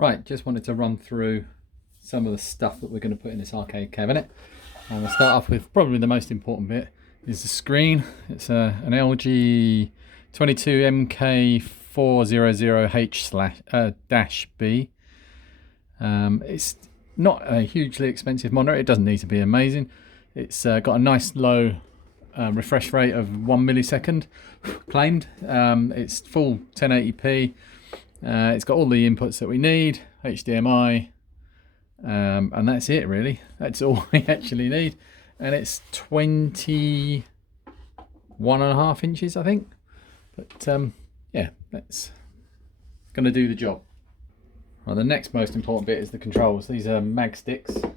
Right, just wanted to run through some of the stuff that we're going to put in this arcade cabinet. And we'll start off with probably the most important bit is the screen. It's an LG 22MK400H/B. It's not a hugely expensive monitor. It doesn't need to be amazing. It's got a nice low refresh rate of 1 millisecond claimed. It's full 1080p. It's got all the inputs that we need, HDMI, and that's it really. That's all we actually need. And it's 21.5 inches, I think. But yeah, that's going to do the job. Well, the next most important bit is the controls. These are Mag-Stiks.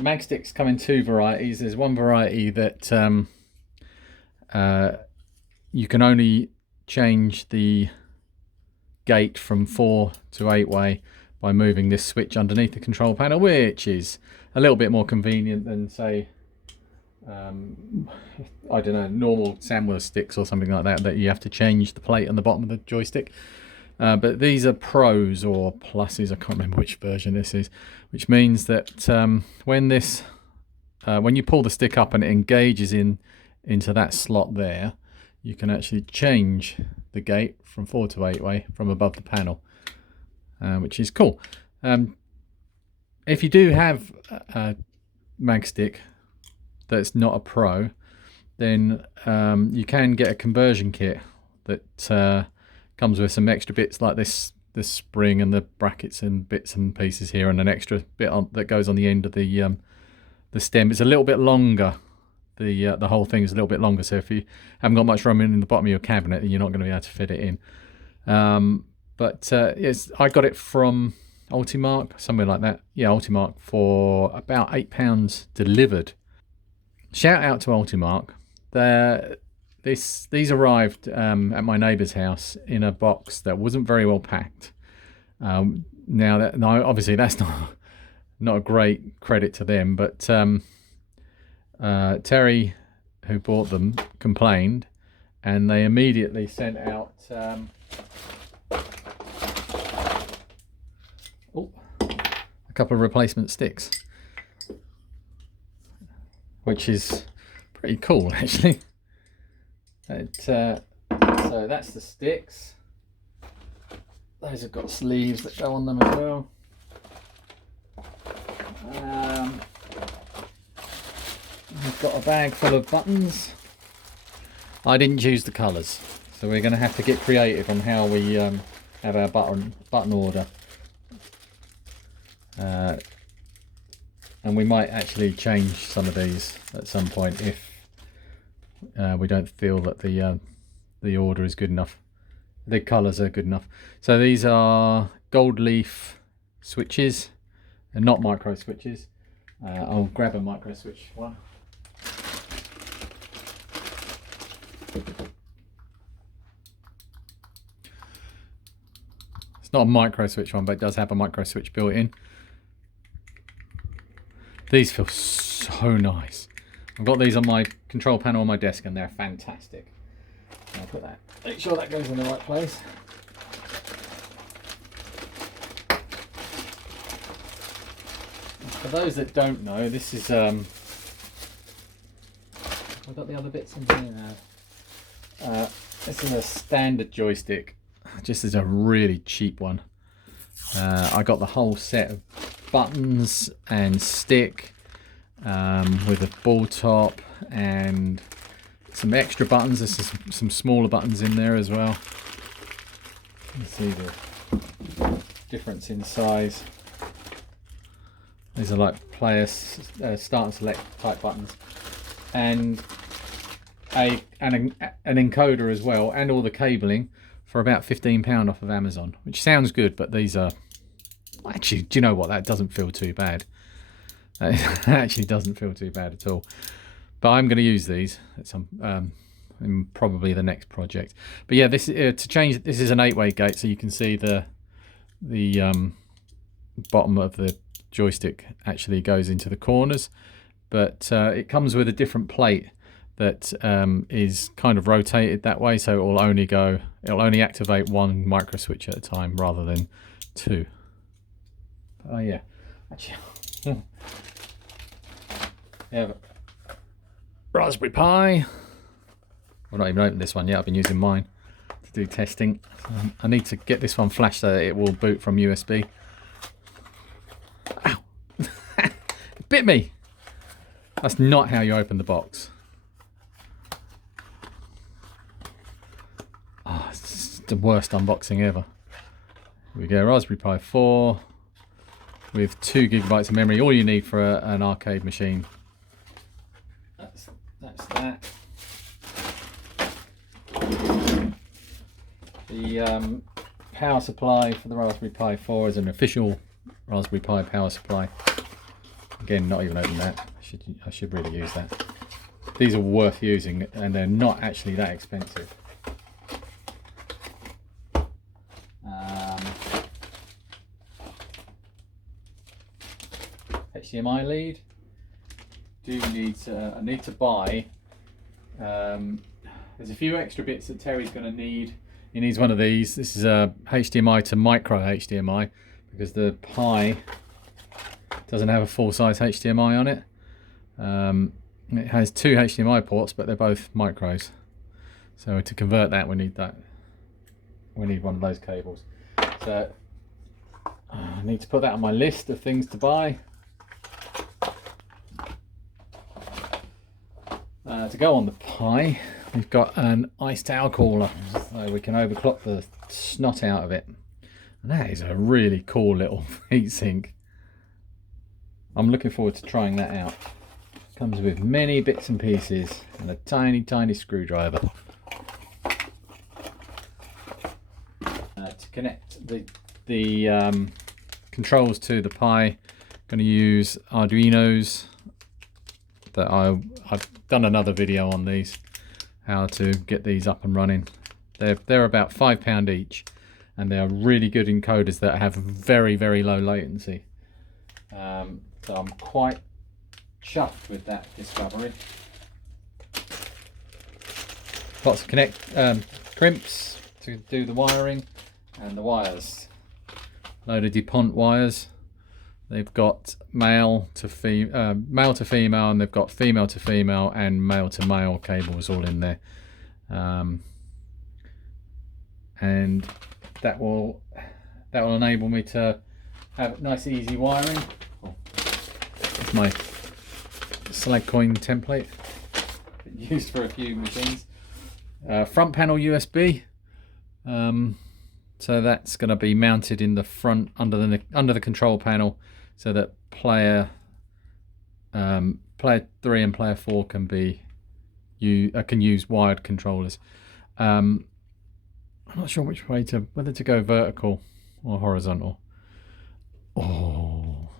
Mag-Stiks come in two varieties. There's one variety that you can only change the gate from 4 to 8-way by moving this switch underneath the control panel, which is a little bit more convenient than, say, I don't know, normal Samworth sticks or something like that, that you have to change the plate on the bottom of the joystick. But these are pros or pluses, I can't remember which version this is, which means that when you pull the stick up and it engages into that slot there, you can actually change the gate from 4 to 8-way from above the panel, which is cool. If you do have a Mag-Stik that's not a pro, then you can get a conversion kit that comes with some extra bits like this spring and the brackets and bits and pieces here, and an extra bit that goes on the end of the stem. It's a little bit longer. The whole thing is a little bit longer, so if you haven't got much room in the bottom of your cabinet, then you're not going to be able to fit it in. Yes, I got it from Ultimark, somewhere like that. Yeah, Ultimark, for about £8 delivered. Shout out to Ultimark. These arrived at my neighbour's house in a box that wasn't very well packed. Now, obviously that's not a great credit to them, but Terry, who bought them, complained, and they immediately sent out a couple of replacement sticks, which is pretty cool actually. So that's the sticks. Those have got sleeves that go on them as well. We've got a bag full of buttons. I didn't choose the colours, so we're going to have to get creative on how we have our button order. And we might actually change some of these at some point if we don't feel that the order is good enough. The colours are good enough. So these are gold leaf switches, and not micro switches. I'll grab a micro switch one. It's not a micro switch one, but it does have a micro switch built in. These feel so nice. I've got these on my control panel on my desk, and they're fantastic. I'll put that. Make sure that goes in the right place. For those that don't know, this is I've got the other bits in here now. This is a standard joystick, just as a really cheap one. I got the whole set of buttons and stick with a ball top and some extra buttons. There's some smaller buttons in there as well. You see the difference in size. These are like player start and select type buttons, and an encoder as well, and all the cabling for about £15 off of Amazon, which sounds good, but these are actually, do you know what, that doesn't feel too bad. That actually doesn't feel too bad at all. But I'm going to use these at some in probably the next project. But yeah, this to change. This is an 8-way gate, so you can see the bottom of the joystick actually goes into the corners. But it comes with a different plate that is kind of rotated that way, so it'll only activate one micro switch at a time rather than two. Oh yeah, actually, yeah, Raspberry Pi. I've not even opened this one yet. I've been using mine to do testing. I need to get this one flashed so that it will boot from USB. Ow! It bit me. That's not how you open the box. Oh, it's the worst unboxing ever. Here we go, Raspberry Pi 4 with 2 GB of memory. All you need for an arcade machine. That's that. The power supply for the Raspberry Pi 4 is an official Raspberry Pi power supply. Again, not even opened that. I should really use that. These are worth using, and they're not actually that expensive. HDMI lead. I need to buy. There's a few extra bits that Terry's going to need. He needs one of these. This is a HDMI to micro HDMI, because the Pi doesn't have a full-size HDMI on it. It has 2 HDMI ports, but they're both micros. So to convert that, we need one of those cables. So I need to put that on my list of things to buy. To go on the Pi, we've got an ice towel cooler, so we can overclock the snot out of it. And that is a really cool little heatsink. I'm looking forward to trying that out. Comes with many bits and pieces and a tiny, tiny screwdriver. To connect the controls to the Pi, I'm going to use Arduinos. That I've done another video on these, how to get these up and running. They're about £5 each, and they are really good encoders that have very, very low latency. So I'm quite chuffed with that discovery. Lots of crimps to do the wiring, and the wires. Load of Dupont wires. They've got male to female, and they've got female to female and male to male cables all in there. And that will enable me to have nice easy wiring. It's my slag coin template used for a few machines. Front panel USB. So that's going to be mounted in the front under the control panel, so that player 3 and player 4 can use wired controllers. I'm not sure whether to go vertical or horizontal. Oh,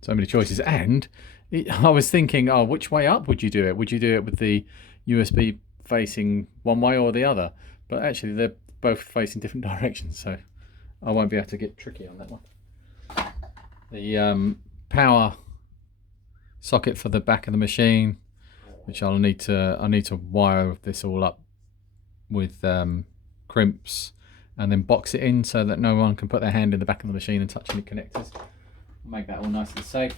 so many choices. And I was thinking, oh, which way up would you do it? Would you do it with the USB facing one way or the other? But actually, they're both facing different directions, so I won't be able to get tricky on that one. The power socket for the back of the machine, which I need to wire this all up with crimps, and then box it in so that no one can put their hand in the back of the machine and touch any connectors. Make that all nice and safe.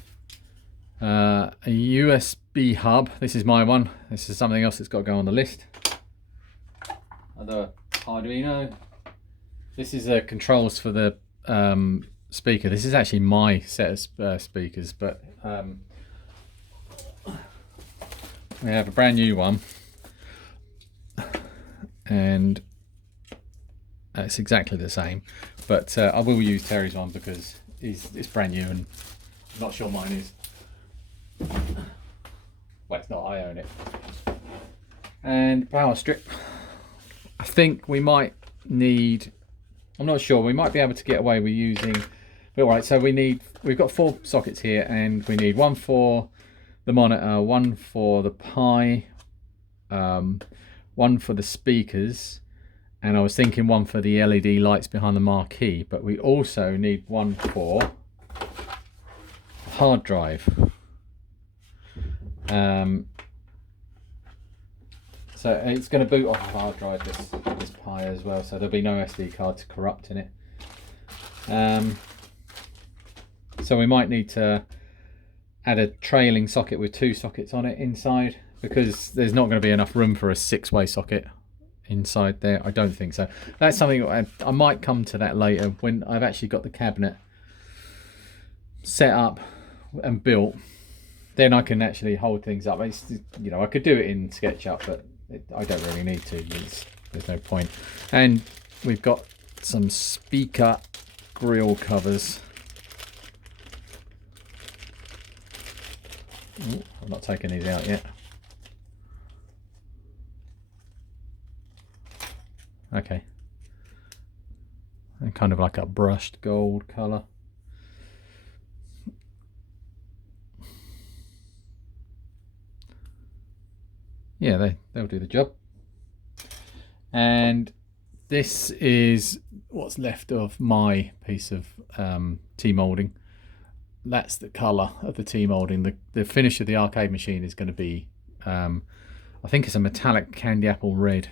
A USB hub. This is my one. This is something else that's got to go on the list. Other Arduino. This is controls for the speaker. This is actually my set of speakers, but we have a brand new one, and it's exactly the same. But I will use Terry's one because it's brand new, and I'm not sure mine is. Well, it's not. I own it. And power strip. I think we might need, I'm not sure, we might be able to get away with using, but all right, so we've got 4 sockets here, and we need one for the monitor, one for the Pi, one for the speakers, and I was thinking one for the LED lights behind the marquee, but we also need one for hard drive. So it's going to boot off of hard drive, this Pi as well, so there'll be no SD card to corrupt in it. So we might need to add a trailing socket with 2 sockets on it inside, because there's not going to be enough room for a 6-way socket inside there. I don't think so. That's something I might come to that later when I've actually got the cabinet set up and built. Then I can actually hold things up. It's, you know, I could do it in SketchUp, but I don't really need to. There's no point. And we've got some speaker grill covers. Ooh, I'm not taking these out yet. Okay. And kind of like a brushed gold colour. Yeah, they'll do the job. And this is what's left of my piece of T-moulding. That's the colour of the T-moulding. The finish of the arcade machine is going to be, I think it's a metallic candy apple red.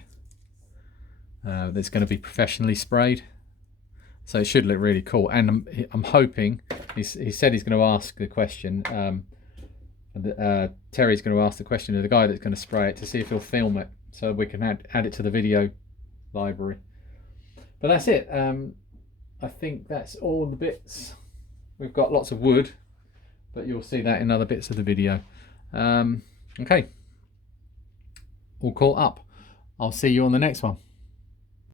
That's going to be professionally sprayed. So it should look really cool. And I'm hoping, he said he's going to ask the question, Terry's going to ask the question of the guy that's going to spray it to see if he'll film it, so we can add it to the video library. But that's it. I think that's all the bits. We've got lots of wood, but you'll see that in other bits of the video. Okay, all caught up. I'll see you on the next one.